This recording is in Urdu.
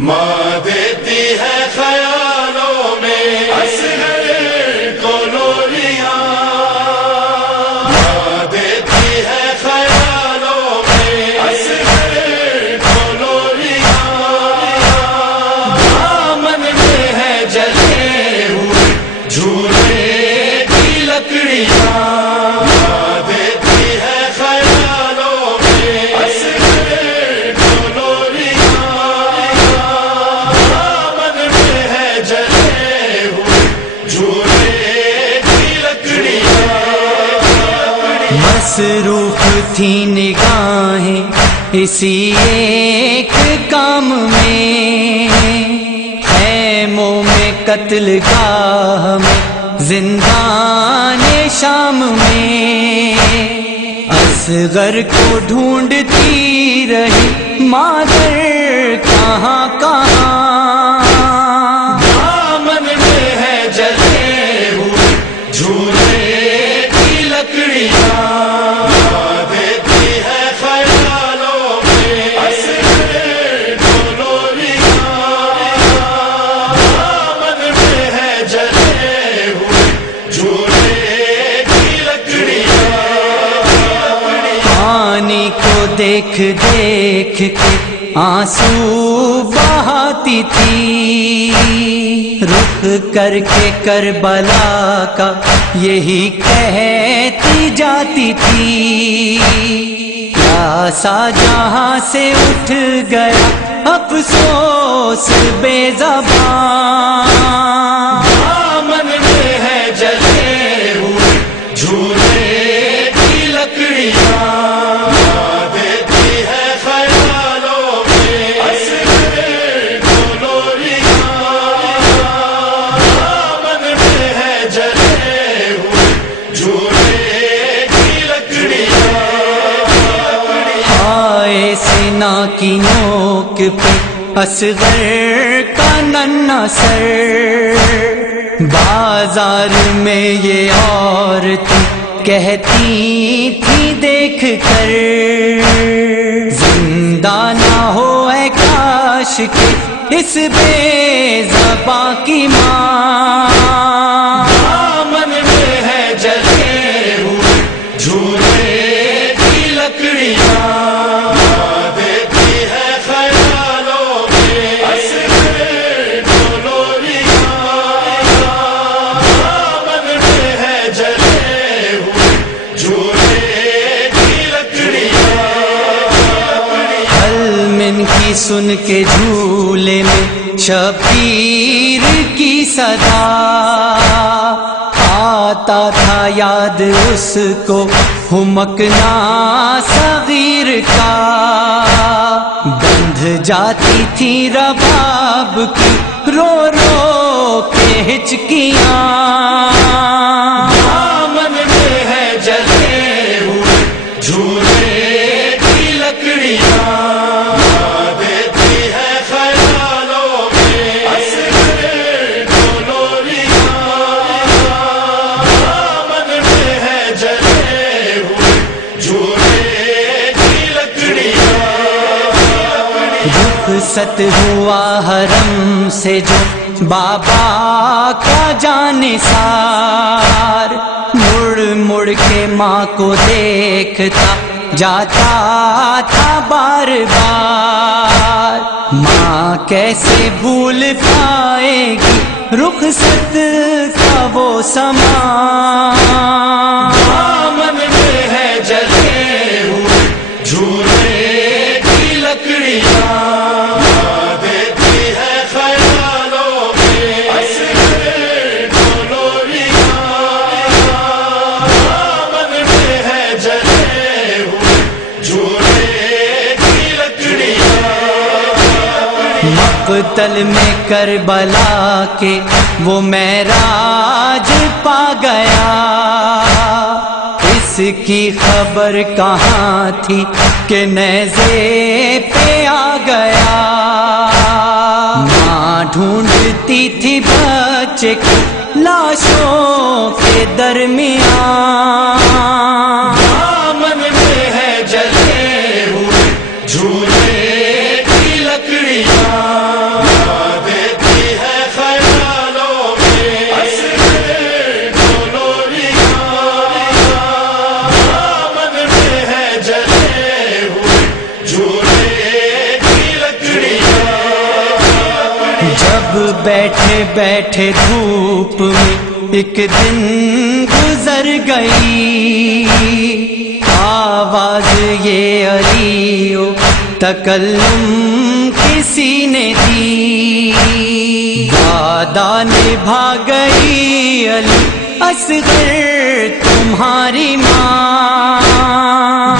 ماں دیتی ہے خیالوں میں اصغر کو لولیاں، ماں دیتی ہے خیالوں میں اصغر کو لولیاں، دامن میں ہے جلے ہوئے جھولے کی لکڑیاں، ماں دیتی ہے خیالوں میں اصغر کو لولیاں، مصروف تھی نگاہیں اسی ایک کام میں، خیموں میں قتل گاہ میں زندان شام میں، اصغر کو ڈھونڈتی رہی مادر کہاں کہاں، دامن میں ہے جلے ہوئے جھولے کی لکڑیاں، ماں دیتی ہے خیالوں میں اصغر کو لولیاں، دامن میں ہے جلے ہوئے جھولے کی لکڑیاں، پانی کو دیکھ دیکھ کے آنسو بہاتی تھی، رخ کر کے کربلا کا یہی کہتی جاتی تھی، پیاسا جہاں سے اٹھ گیا افسوس بے زبان، دامن میں ہے جلے ہوئے جھولے کی لکڑیاں، ماں دیتی ہے خیالوں میں اصغر کو لولیاں، دامن میں ہے جلے ہوئے جھولے کی لکڑیاں، آئے سینا کی نوک پہ اصغر کا ننھا سر، بازار میں یہ عورتیں کہتی تھی دیکھ کر، زندہ نہ ہو اے کاش کہ اس بے زباں کی ماں، دامن میں ہے جلے ہوئے جھولے کی لکڑیاں، ماں دیتی ہے خیالوں میں اصغر کو لولیاں، دامن میں ہے جلے ہوئے جھولے کی لکڑیاں، من کی سن کے جھولے میں شبیر کی صدا، آتا تھا یاد اس کو ہمکنا صغیر کا، بندھ جاتی تھی رباب کی رو رو کے ہچکیاں، دامن میں ہے جلے ہوئے جھولے کی لکڑیاں، ماں دیتی ہے خیالوں میں اصغر کو لولیاں، دامن میں ہے جلے ہوئے جھولے کی لکڑیاں، رخصت ہوا حرم سے جو بابا کا جانثار، مڑ مڑ کے ماں کو دیکھتا جاتا تھا بار بار، ماں کیسے بھول پائے گی رخصت کا وہ سما، دامن میں ہے جلے ہوئے جھولے کی لکڑیاں، ماں دیتی ہے خیالوں میں اصغر کو لولیاں، دامن میں ہے جلے ہوئے جھولے کی لکڑیاں، مقتل میں کربلا کے وہ معراج پا گیا، اس کی خبر کہاں تھی کہ نیزے پہ آ گیا، ماں ڈھونڈتی تھی بچے کی لاشوں کے درمیان، دامن میں ہے جلے ہوئے جھولے کی لکڑیاں، بیٹھے بیٹھے دھوپ میں ایک دن گزر گئی، آواز یہ علیو تکلم کسی نے دی، دادا نبھا گئی علی اصغر تمہاری ماں،